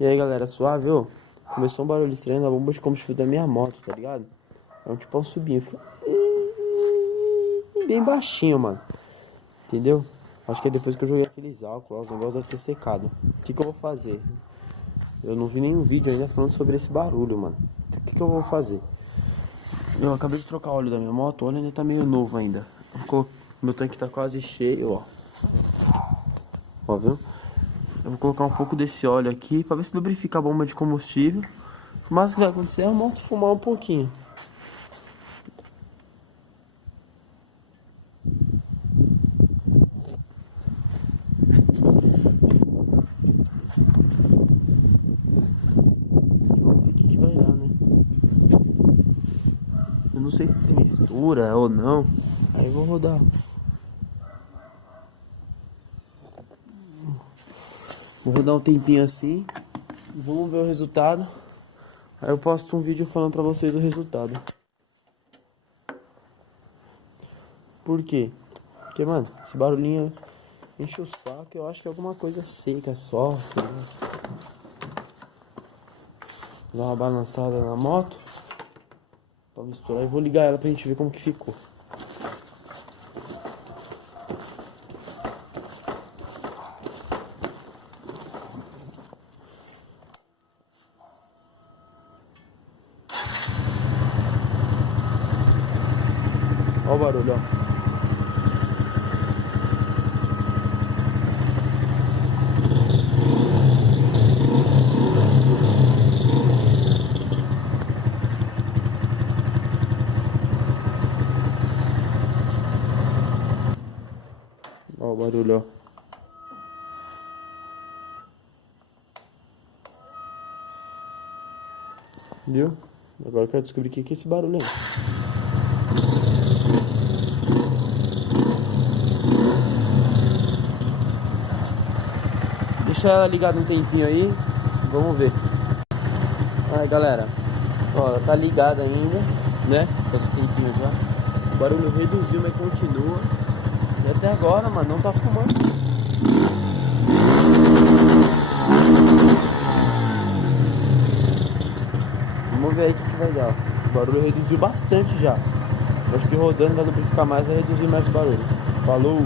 E aí galera, suave, ô? Começou um barulho estranho na bomba de combustível da minha moto, tá ligado? É um tipo um subinho, fica bem baixinho, mano. Entendeu? Acho que é depois que eu joguei aqueles álcool, os negócios devem ter secado. O que eu vou fazer? Eu não vi nenhum vídeo ainda falando sobre esse barulho, mano. O que eu vou fazer? Eu acabei de trocar o óleo da minha moto, o óleo ainda tá meio novo ainda. Meu tanque tá quase cheio, ó. Ó, viu? Eu vou colocar um pouco desse óleo aqui pra ver se lubrifica a bomba de combustível. Mas o que vai acontecer é a moto fumar um pouquinho. Vamos ver o que vai dar, né? Eu não sei se mistura ou não. Aí eu vou rodar. Vou rodar um tempinho assim. Vamos ver o resultado. Aí eu posto um vídeo falando pra vocês o resultado. Por quê? Porque, mano, esse barulhinho enche o saco. Eu acho que é alguma coisa seca só. Né? Dar uma balançada na moto pra misturar. E vou ligar ela pra gente ver como que ficou. Olha o barulho, ó. Olha o barulho, ó. Viu? Agora eu quero descobrir o que é esse barulho aí. Deixa ela ligada um tempinho aí. Vamos ver. Aí galera, ó, ela tá ligada ainda, né? Faz um tempinho já. O barulho reduziu, mas continua. E até agora, mano, não tá fumando. Vamos ver aí o que vai dar. O barulho reduziu bastante já. Acho que rodando vai lubrificar mais, vai reduzir mais o barulho. Falou!